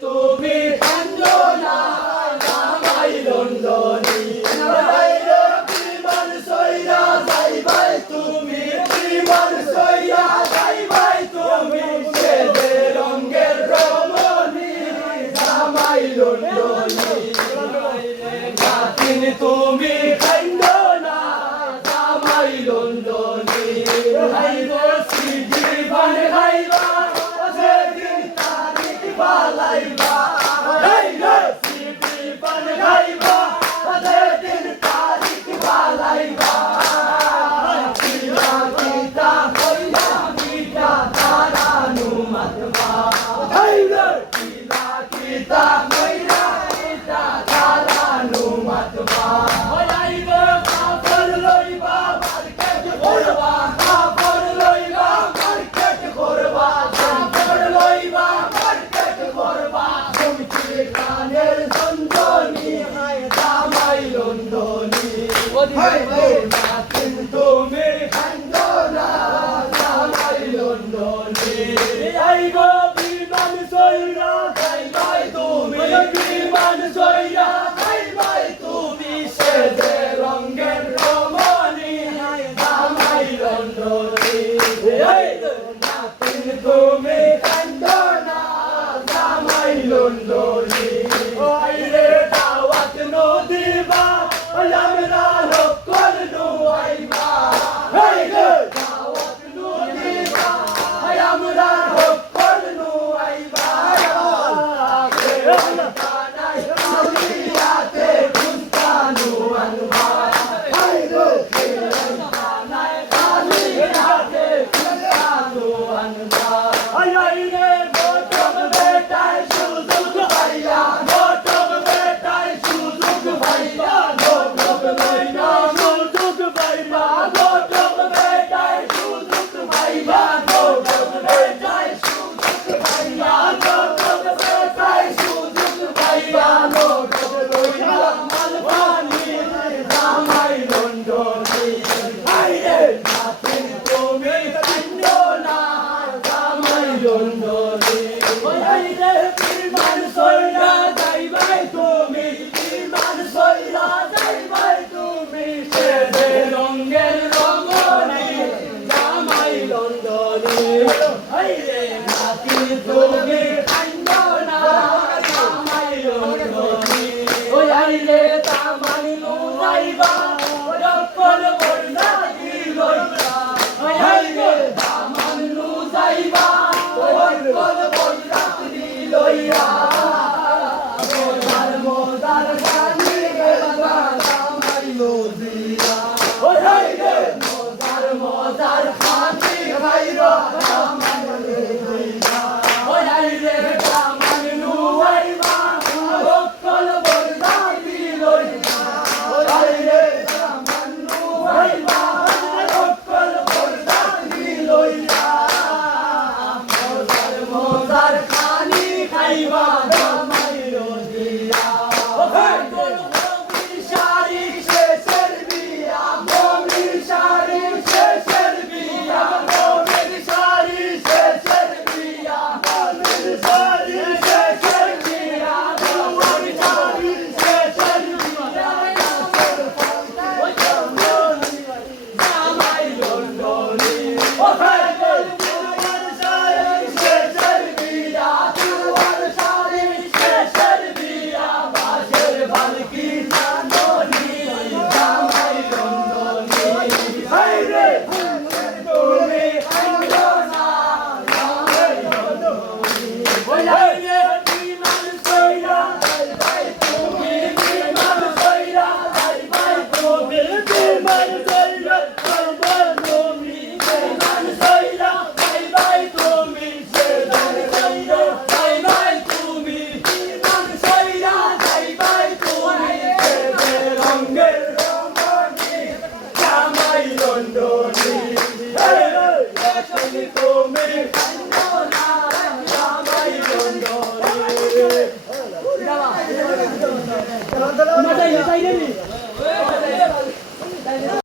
তুমি কান্দনা জামাই লন্ডনী বিমান সইরা যাইবাই তুমি বিমান সইরা যাইবাই তুমি সেদে রঙের রমণী জামাই লন্ডনী নাতিন তুমি কান্দনা জামাই লন্ডনী হাইগো সিডি বান গাইবা সেদিন তারিখ বালাইবা হাইগো সিডি বান গাইবা সেদিন তারিখ বালাইবা কিতা কইয়া কিতা তারানু মাতবা হাইগো কিতা কইয়া কিতা তারানু মাতবা হাইগো কাপড় লইবা মার্কেট করবা কাপড় লইবা মার্কেট করবা কাপড় লইবা মার্কেট করবা তুমি কানের সঞ্জনী জামাই লন্ডনী নাতিন তুমি কান্দনা জামাই লন্ডনী আইগো বিমান সইরা যাইবাই তুমি বিমান সইরা যাইবাই তুমি সেদে রঙের রমণী জামাই লন্ডনী নাতিন তুমি কান্দনা জামাই লন্ডনী আইরে দাওয়াত নদিবা আমরা লক্কল নুয়াইবা আইরে দাওয়াত নদিবা আমরা লক্কল নুয়াইবা কানাই কালিয়াতে কুস্তানু আনবা আইরে কানাই কালিয়াতে কুস্তানু আনবা আইরে গোটক বেটায় সুযোগ পাইয়া গোটক বেটায় সুযোগ পাইয়া গোটক লইয়া সুযোগ পাইবা গোটক বেটায় সুযোগ পাইবা গোটক বেটায় সুযোগ পাইবা গোটক বেটায় সুযোগ পাইবা গোটক লইয়া মালপানি জামাই লন্ডনী আইরে নাতিন তুমি কান্দনা জামাই লন্ডনী আইরে বিমান সইরা